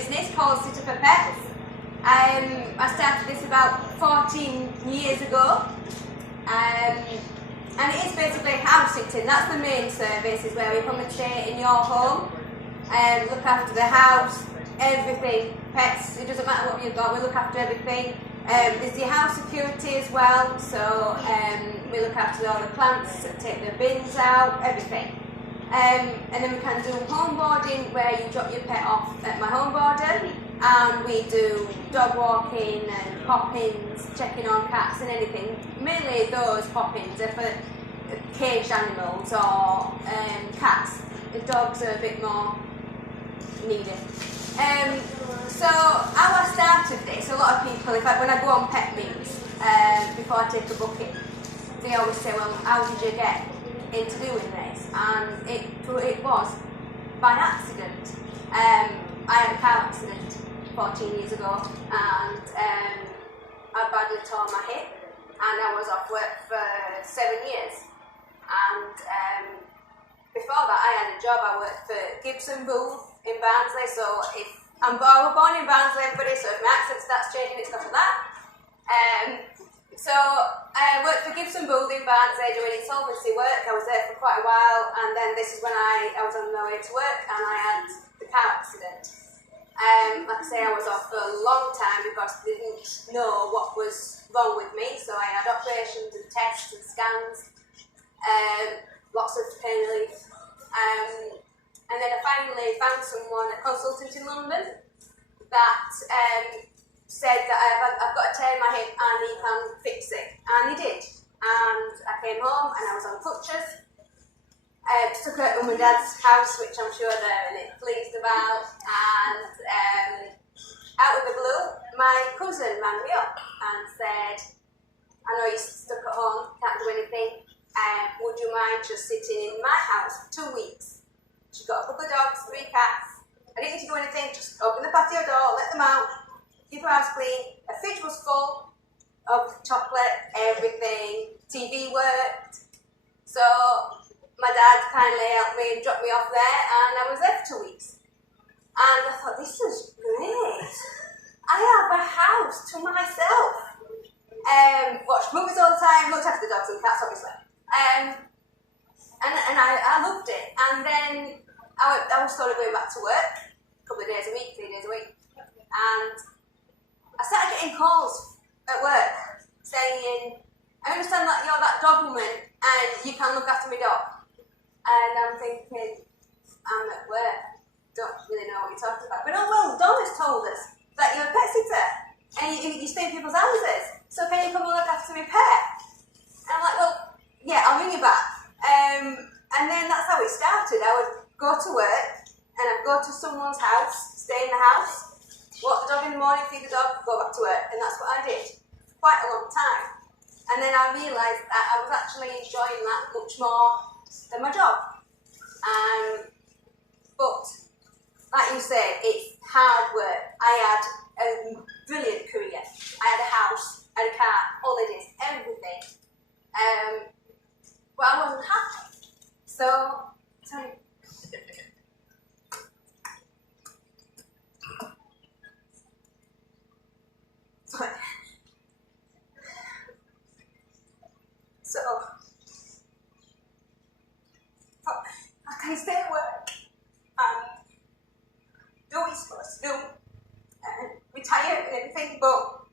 business called Sitter4pets. I started this about 14 years ago, and it is basically house sitting. That's the main service, is where we come and stay in your home and look after the house, everything, pets, it doesn't matter what you've got, we look after everything. There's the house security as well, so we look after all the plants, take the bins out, everything. And then we can do home boarding, where you drop your pet off at my home boarder, and we do dog walking and pop-ins, checking on cats and anything. Mainly those pop-ins are for caged animals or cats. The dogs are a bit more needed. So how I started this, a lot of people, when I go on pet meets, before I take a booking, they always say, well, how did you get into doing this? And it was by accident. I had a car accident 14 years ago, and I badly tore my hip, and I was off work for 7 years. And before that, I had a job. I worked for Gibson Booth in Barnsley, so I was born in Barnsley, everybody, so if my accent starts changing, it's because of that. So I worked for Gibson Booth in Barnsley doing insolvency work. I was there for quite a while, and then this is when I was on my way to work and I had the car accident. Like I say, I was off for a long time because they didn't know what was wrong with me, so I had operations and tests and scans, lots of pain relief. And then I finally found someone, a consultant in London, that said that I've got to tear my hip and he can fix it. And he did. And I came home and I was on crutches. Stuck at mum and dad's house, which I'm sure they're a bit pleased about. And out of the blue, my cousin rang me up and said, I know you're stuck at home, can't do anything. Would you mind just sitting in my house for 2 weeks? She got a couple of dogs, 3 cats. I didn't need to do anything, just open the patio door, let them out, keep her house clean. Her fridge was full of chocolate, everything. TV worked. So my dad kindly helped me and dropped me off there, and I was there for 2 weeks. And I thought, this is great. I have a house to myself. Watched movies all the time, looked after the dogs and cats, obviously. And I loved it. And then I was sort of going back to work, a couple of days a week, 3 days a week. And I started getting calls at work saying, I understand that you're that dog woman and you can look after my dog. And I'm thinking, I'm at work, don't really know what you're talking about. But oh well, Dawn has told us that you're a pet sitter and you stay in people's houses, so can you come and look after my pet? And I'm like, well, yeah, I'll ring you back. And then that's how it started. I would go to work and I'd go to someone's house, stay in the house, walk the dog in the morning, feed the dog, go back to work, and that's what I did for quite a long time. And then I realised that I was actually enjoying that much more than my job. But like you said, it's hard work. I had a brilliant career. I had a house, I had a car, holidays, everything. But I wasn't happy. So I can stay at work and do what you're supposed to do and retire and everything, but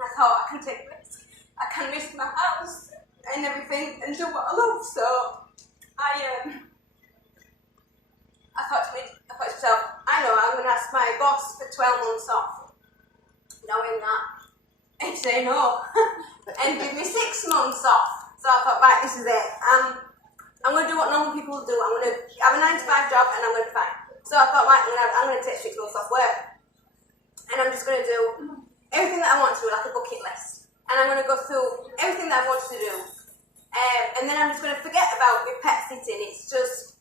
I thought I can take risks. I can risk my house and everything and do what I love. So I thought to myself, I know I'm going to ask my boss for 12 months off, knowing that he'd say no, and give me 6 months off. So I thought, right, this is it. I'm going to do what normal people do. I'm going to have a 9 to 5 job and I'm going to be fine. So I thought, right, I'm going to take 6 months off work. And I'm just going to do everything that I want to do, like a bucket list. And I'm going to go through everything that I wanted to do. And then I'm just going to forget about my pet sitting. It's just,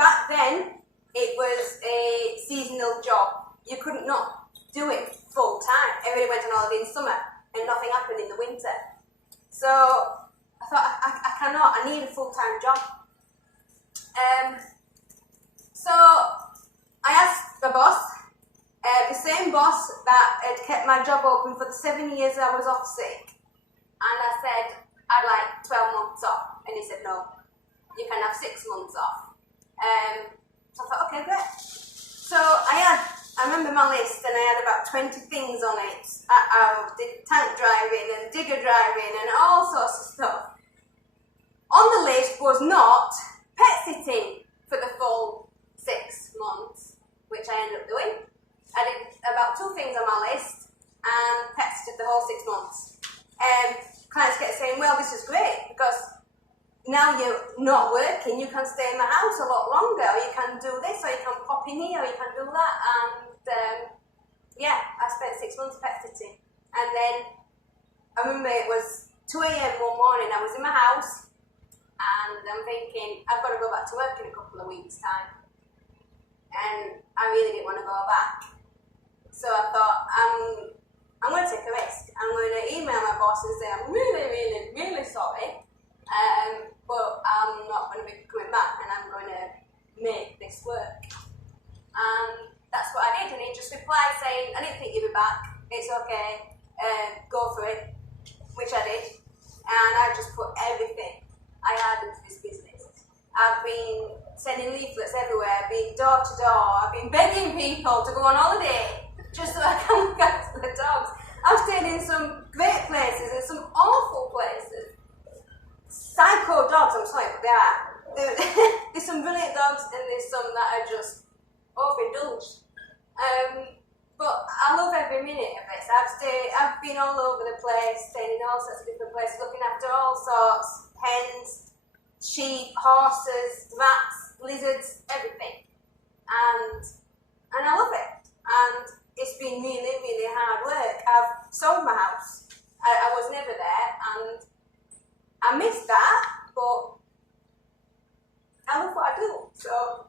back then, it was a seasonal job. You couldn't not do it full time. Everybody went on holiday in summer and nothing happened in the winter. So I thought, I cannot, I need a full-time job. So I asked had kept my job open for the 7 years I was off sick. And I said, I'd like 12 months off. And he said, no, you can have 6 months off. So I thought, okay, great. So I remember my list, and I had about 20 things on it. I did tank driving and digger driving and all sorts of stuff. On the list was not pet sitting for the full 6 months, which I ended up doing. I did about 2 things on my list and pet sitted the whole 6 months. Clients kept saying, well, this is great because now you're not working, you can stay in my house a lot longer, or you can do this, or you can pop in here, or you can do that. And yeah, I spent 6 months pet sitting. And then I remember it was 2 a.m. one morning, I was in my house, and I'm thinking, I've got to go back to work in a couple of weeks' time. And I really didn't want to go back. So I thought, I'm going to take a risk. I'm going to email my boss and say, I'm really, really, really sorry. But I'm not going to be coming back, and I'm going to make this work. And that's what I did, and he just replied saying, I didn't think you'd be back, it's okay, go for it, which I did. And I just put everything I had into this business. I've been sending leaflets everywhere, I've been door to door, I've been begging people to go on holiday just so I can look after the dogs. I've stayed in some great places and some awful places. Psycho dogs, I'm sorry, but they are. There's some brilliant dogs and there's some that are just overindulged. But I love every minute of it. So I've been all over the place, staying in all sorts of different places, looking after all sorts, hens, sheep, horses, rats, lizards, everything. And I love it. And it's been really, really hard work. I've sold my house. I was never there, and I miss that, but I love what I do. So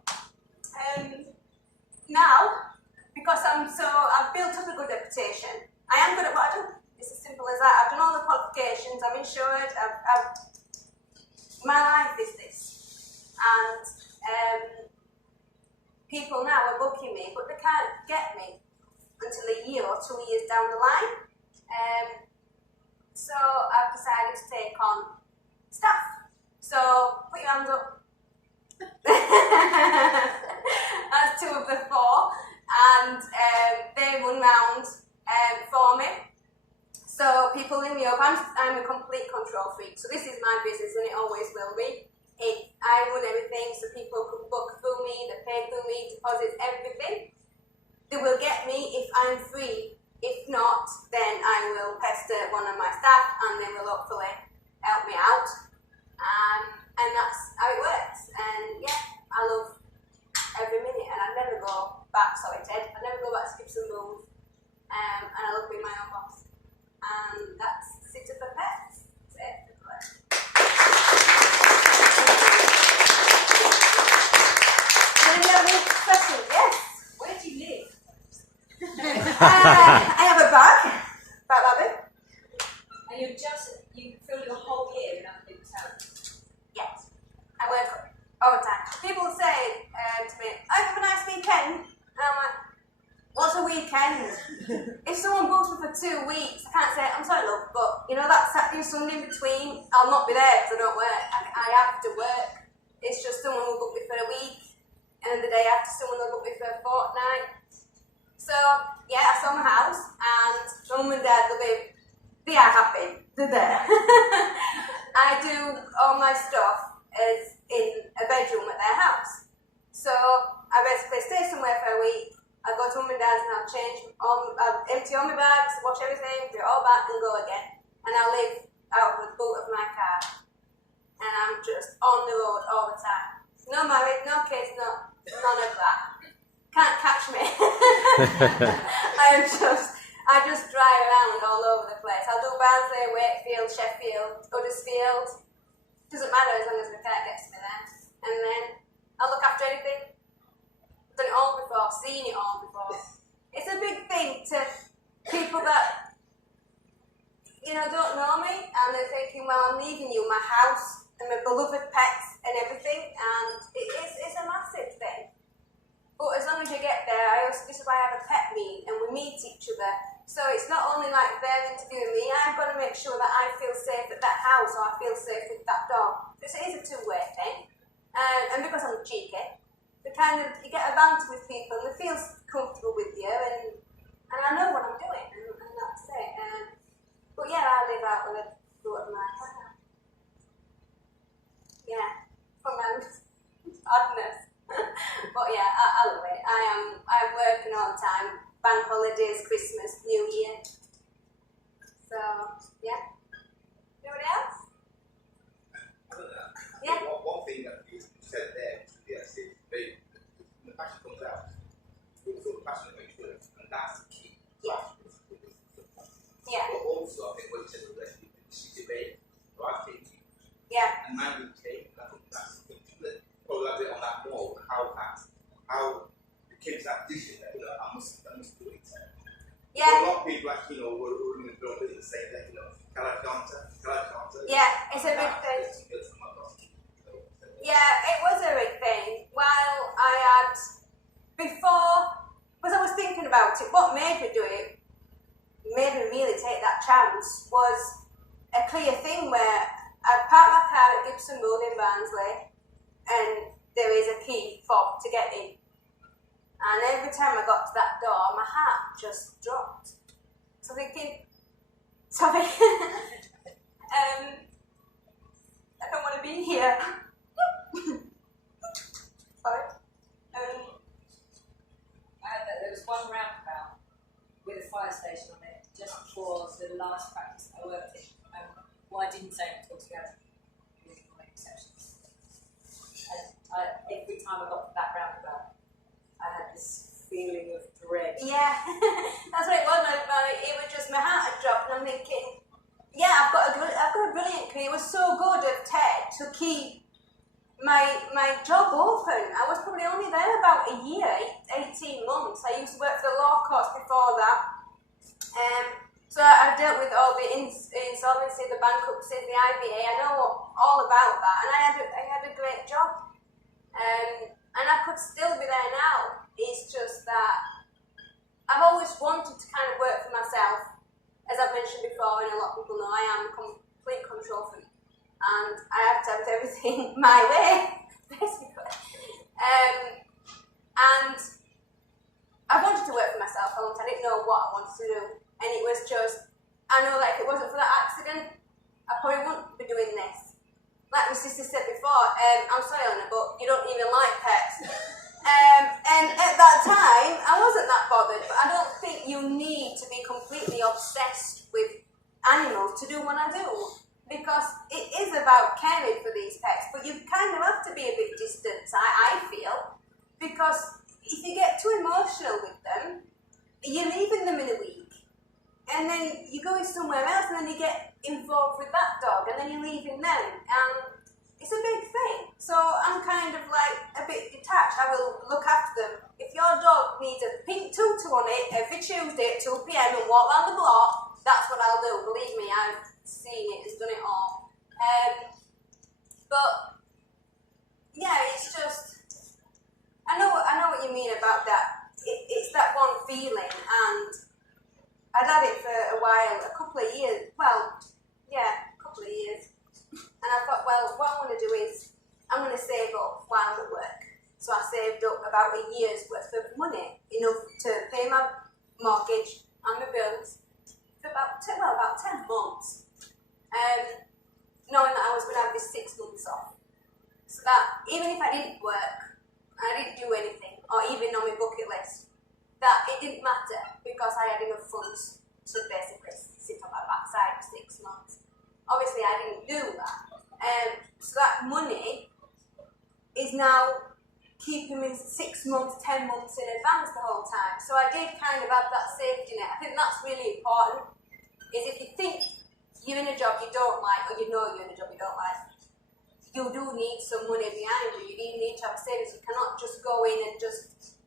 now, because I've built up a good reputation, I am good at what I do. It's as simple as that. I've done all the qualifications, I'm insured, my life is this. And people now are booking me, but they can't get me until a year or 2 years down the line. So I've decided to take on staff. So put your hands up. That's 2 of the 4, and they run round for me. So people ring me up. I'm a complete control freak. So this is my business, and it always will be. I run everything, so people can book through me, they pay through me, deposits, everything. They will get me if I'm free. If not, then I will pester one of my staff, and they will hopefully help me out. And that's how it works. And yeah, I love every minute, and I never go back. Sorry, Ted. I never go back to skips and move. And I love being my own boss. And that's Sitter4pets. That's it. Any other questions? Yes. Where do you live? I have a bag rabbit. And you fill your whole year in other people's houses? Yes. I work all the time. People say to me, I have a nice weekend. And I'm like, what's a weekend? If someone books me for 2 weeks, I can't say, I'm sorry, love, but you know that Saturday and Sunday in between, I'll not be there because I don't work. I have to work. It's just someone will book me for a week, and then the day after, someone will book me for a fortnight. So, yeah, I sold my house, and Mum and Dad, they are happy. They're there. I do all my stuff as in a bedroom at their house. So, I basically stay somewhere for a week. I go to Mum and Dad's and I'll empty all my bags, wash everything, put it all back and go again. And I live out of the boot of my car. And I'm just on the road all the time. No married, no kids, none of that. Can't catch me. I just drive around all over the place. I'll do Barnsley, Wakefield, Sheffield, Huddersfield. Doesn't matter as long as the car gets me there. And then I'll look after anything. Done it all before, seen it all before. It's a big thing to people that, don't know me, and they're thinking, well, I'm leaving you my house and my beloved pets and everything, and it's a massive thing. But as long as you get there, this is why I have a pet meet, and we meet each other. So not only like they're interviewing me, I've got to make sure that I feel safe at that house or I feel safe with that dog. So it is a two-way thing. And because I'm cheeky, you get a banter with people and they feel comfortable with you, and I know what I'm doing, and that's it. But yeah, I live out of the thought of my heart. Yeah, from my oddness. But yeah, I love it. I'm working all the time. Bank holidays, Christmas, New Year. So yeah. Anybody else? Yeah. One thing that you said there, yes, is the passion comes out. You feel passionate about it, and that's the key. Yeah. Yeah. But also, I think what you said was she debate, right? Yeah. And man will take, I think that's the thing. Probably a bit on that more, how the kids that dish that, I must do it. Yeah. But a lot of people, like, we're in the building and say that, can I counter? Yeah, it's a big thing. Yeah, it was a big thing. While I had, because I was thinking about it, what made me do it, made me really take that chance, was a clear thing where I parked my car at Gibson Road in Barnsley, and there is a key fob to get in. And every time I got to that door, my heart just dropped. So thinking, sorry, I don't want to be here. Sorry. There was one roundabout with a fire station on it just before the last practice I worked in. Well, I didn't say it altogether, with my exceptions. And every time I got to that roundabout, I had this feeling of dread. Yeah, that's what it was. It was just my heart had dropped, and I'm thinking, yeah, I've got a brilliant career. It was so good of Ted to keep my job open. I was probably only there about a year, 18 months. I used to work for the law courts before that. So I dealt with all the insolvency, the bankruptcy, the IVA. I know all about that, and I had a great job. And I could still be there now. It's just that I've always wanted to kind of work for myself. As I've mentioned before, and a lot of people know, I am a complete control freak. And I have to have everything my way, basically. And I wanted to work for myself for a long time. I didn't know what I wanted to do. And it was just, I know like if it wasn't for that accident, I probably wouldn't be doing this. Like my sister said before, I'm sorry Eleanor, but you don't even like pets. And at that time, I wasn't that bothered, but I don't think you need to be completely obsessed with animals to do what I do. Because it is about caring for these pets, but you kind of have to be a bit distant, I feel. Because if you get too emotional with them, you're leaving them in a week. And then you're going somewhere else, and then you get involved with that dog, and then you're leaving them. And it's a big thing. So I'm kind of like a bit detached. I will look after them. If your dog needs a pink tutu on it every Tuesday at 2 PM and walk around the block, that's what I'll do. Believe me, I've seen it and done it all. But yeah, it's just, I know what you mean about that. It's that one feeling, and I'd had it for a while, a couple of years. Well, yeah, a couple of years. And I thought, well, what I'm going to do is I'm going to save up while I'm at work. So I saved up about a year's worth of money, enough to pay my mortgage and my bills for about 10 months. Knowing that I was going to have this 6 months off. So that even if I didn't work, and I didn't do anything, or even on my bucket list, that it didn't matter because I had enough funds to basically sit on my backside for 6 months. Obviously, I didn't do that. So that money is now keeping me 6 months, 10 months in advance the whole time. So I did kind of have that safety net. I think that's really important, is if you think you're in a job you don't like, or you know you're in a job you don't like, you do need some money behind you. You need to have savings. You cannot just go in and just...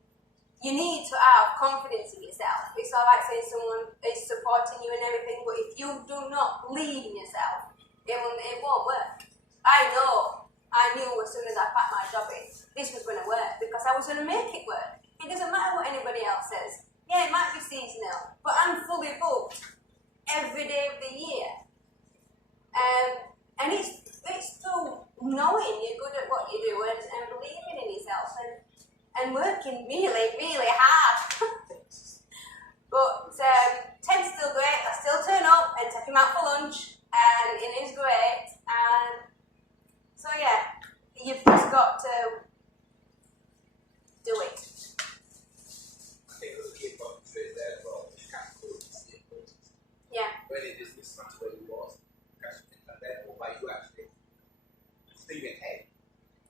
You need to have confidence in yourself. It's alright saying someone is supporting you and everything, but if you do not believe in yourself, it won't work. I knew as soon as I packed my job in, this was going to work, because I was going to make it work. It doesn't matter what anybody else says. Yeah, it might be seasonal, but I'm fully booked every day of the year. And it's through knowing you're good at what you do and believing in yourself and working really, really hard. But Ted's still great. I still turn up and take him out for lunch, and it is great. And so yeah, you've just got to do it. I think there's a key point straight there as well. You can't cool it. Yeah. When it is mismatched where you was, and therefore by you actually thinking ahead.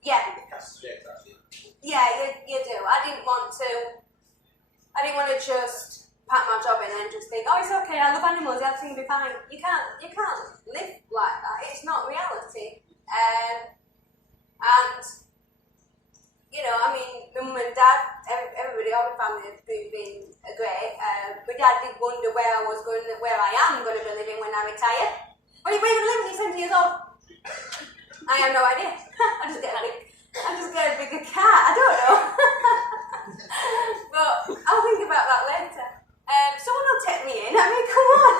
Yeah. It catches straight actually. Yeah, you do. I didn't want to just pack my job in and just think, oh, it's okay, I love animals, everything will be fine. You can't live like that. It's not reality. And you know, I mean, my mum and dad, everybody, all my family have been great. My dad did wonder where I am going to be living when I retire. Where are you going to live when you're 70 years old? I have no idea. I just get a bigger car. I don't know. But I'll think about that later. Someone will take me in. I mean, come on.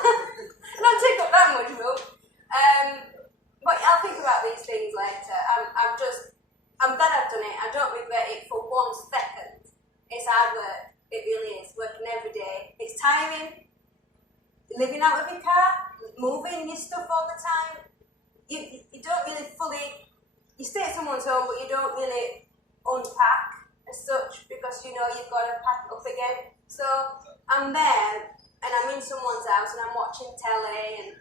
Not take up that much room. But I'll think about these things later. I'm glad I've done it. I don't regret it for 1 second. It's hard work. It really is. Working every day. It's tiring. Living out of your car. Moving your stuff all the time. You don't really fully. You stay at someone's home, but you don't really unpack as such because you know you've got to pack it up again. So I'm there and I'm in someone's house and I'm watching telly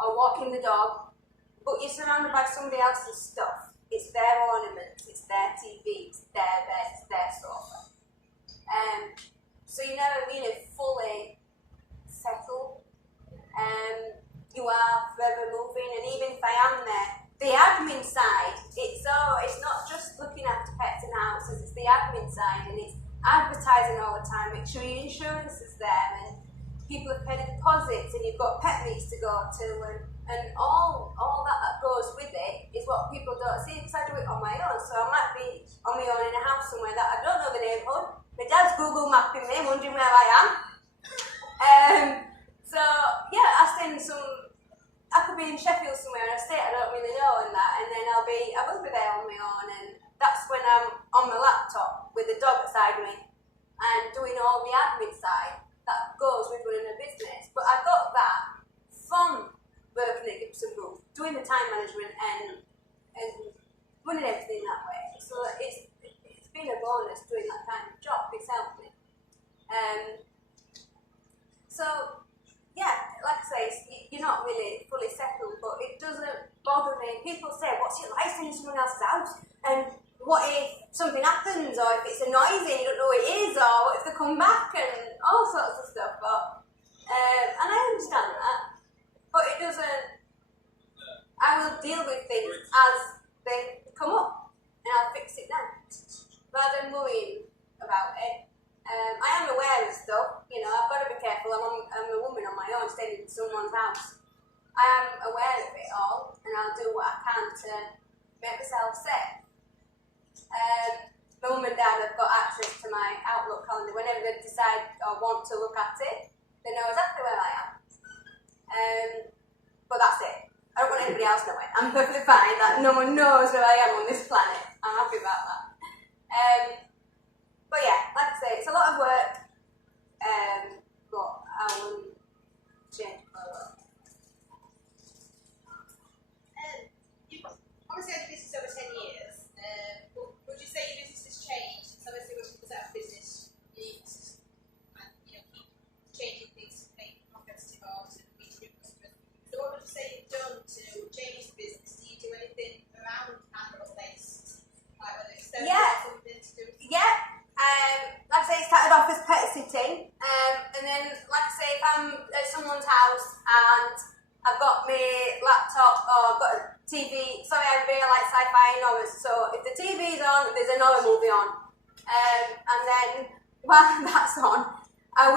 or walking the dog, but you're surrounded by somebody else's stuff. It's their ornaments, it's their TV, it's their bed, it's their sofa. So you never really fully settle. You are forever moving, and even if I am there, the admin side, it's not just looking after pets and houses, it's the admin side, and it's advertising all the time, make sure your insurance is there, and people have paid deposits, and you've got pet meets to go to, and all that goes with it is what people don't see, because I do it on my own, so I might be on my own in a house somewhere that I don't know the neighbourhood. My dad's Google mapping me, wondering where I am. So yeah, I could be in Sheffield somewhere in a state I don't really know and that, and then I will be there on my own, and that's when I'm on my laptop with the dog beside me and doing all the admin side that goes with running a business. But I got that from working at Gibson Group, doing the time management and running everything that way. So it's been a bonus doing that kind of job. It's helped me. So yeah, like I say, you're not really fully settled, but it doesn't bother me. People say, what's it like staying in someone else's house? And what if something happens, or if it's a noisy and you don't know what it is, or what if they come back, and all sorts of stuff. But and I understand that, but it doesn't. I will deal with things as they come up, and I'll fix it then, rather than worrying about it. I am aware of stuff, you know, I've got to be careful. I'm a woman on my own, staying in someone's house. I am aware of it all, and I'll do what I can to make myself safe. My mum and dad have got access to my Outlook calendar. Whenever they decide or want to look at it, they know exactly where I am. But that's it. I don't want anybody else knowing. I'm perfectly fine that no one knows where I am on this planet. I'm happy about that. But yeah, like I say, it's a lot of work, but I wouldn't change it for a lot. You've obviously had a business over 10 years. Would you say your business has changed? So obviously when you was out of business, you keep changing things to make competitive odds and meet new customers. So what would you say you've done to change the business? Do you do anything around animal based? Like whether it's or something to do with like I say, it started off as pet sitting, and then, like I say, if I'm at someone's house and I've got my laptop or I've got a TV, sorry, I really like sci-fi novels, so if the TV's on, there's another movie on, and then while that's on, I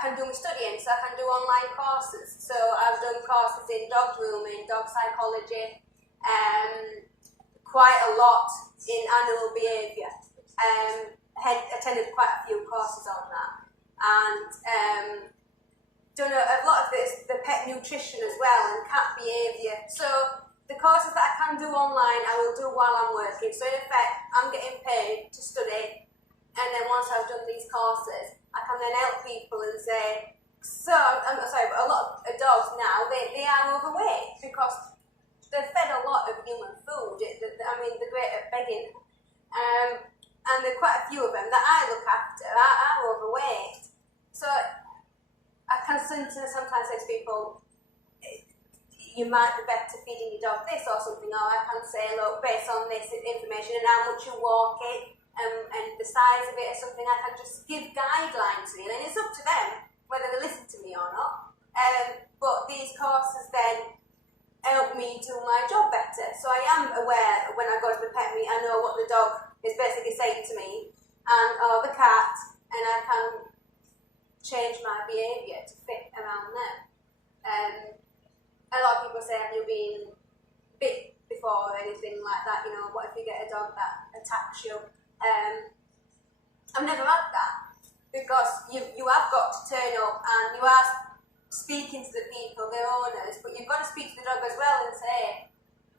can do my studying, so I can do online courses. So I've done courses in dog grooming, dog psychology, quite a lot in animal behaviour. Attended quite a few courses on that. and done a lot of the pet nutrition as well and cat behaviour. So the courses that I can do online, I will do while I'm working. So in effect, I'm getting paid to study, and then once I've done these courses, I can then help people and say, so, I'm sorry, but a lot of dogs now, they are overweight because they're fed a lot of human food. They're great at begging. And there are quite a few of them that I look after are overweight. So I can sometimes say to people, you might be better feeding your dog this or something, or I can say, look, based on this information and how much you walk it and the size of it or something, I can just give guidelines really, and it's up to them whether they listen to me or not. But these courses then help me do my job better. So I am aware when I go to the pet meet, I know what the dog is basically saying to me, or the cat, and I can change my behaviour to fit around them. A lot of people say, have you been bit before or anything like that? You know, what if you get a dog that attacks you? I've never had that, because you have got to turn up and you are speaking to the people, the owners, but you've got to speak to the dog as well and say,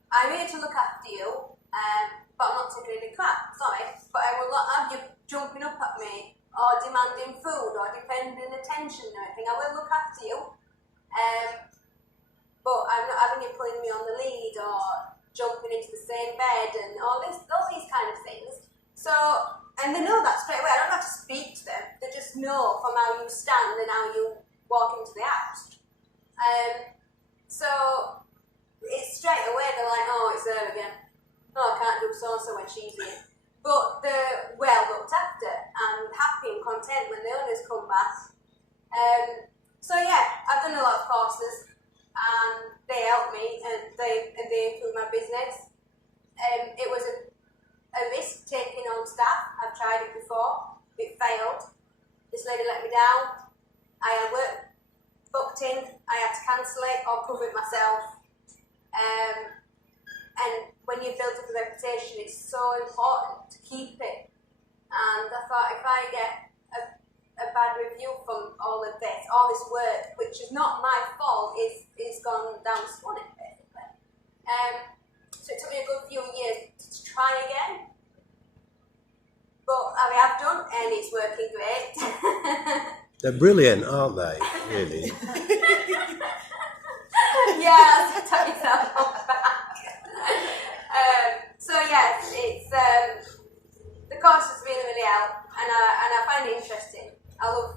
I'm here to look after you, but I'm not taking any crap, sorry, but I will not have you jumping up at me or demanding food or demanding attention or anything. I will look after you, but I'm not having you pulling me on the lead or jumping into the same bed and all these kind of things. So, and they know that straight away. I don't have to speak to them. They just know from how you stand and how you walk into the house. So it's straight away they're like, oh, it's her again. Oh, I can't do so-and-so when she's here. But they're well looked after and happy and content when the owners come back. So yeah, I've done a lot of courses and they help me and they improve my business. It was a risk taking on staff. I've tried it before. It failed. This lady let me down. I had work booked in. I had to cancel it or cover it myself. And when you build up a reputation, it's so important to keep it. And I thought, if I get a bad review from all of this, all this work, which is not my fault, is gone down the swanning, basically. So it took me a good few years to try again. But I have done, and it's working great. They're brilliant, aren't they? Really? Yeah, tell yourself on the back. So yes, it's the courses really help, and I find it interesting. I love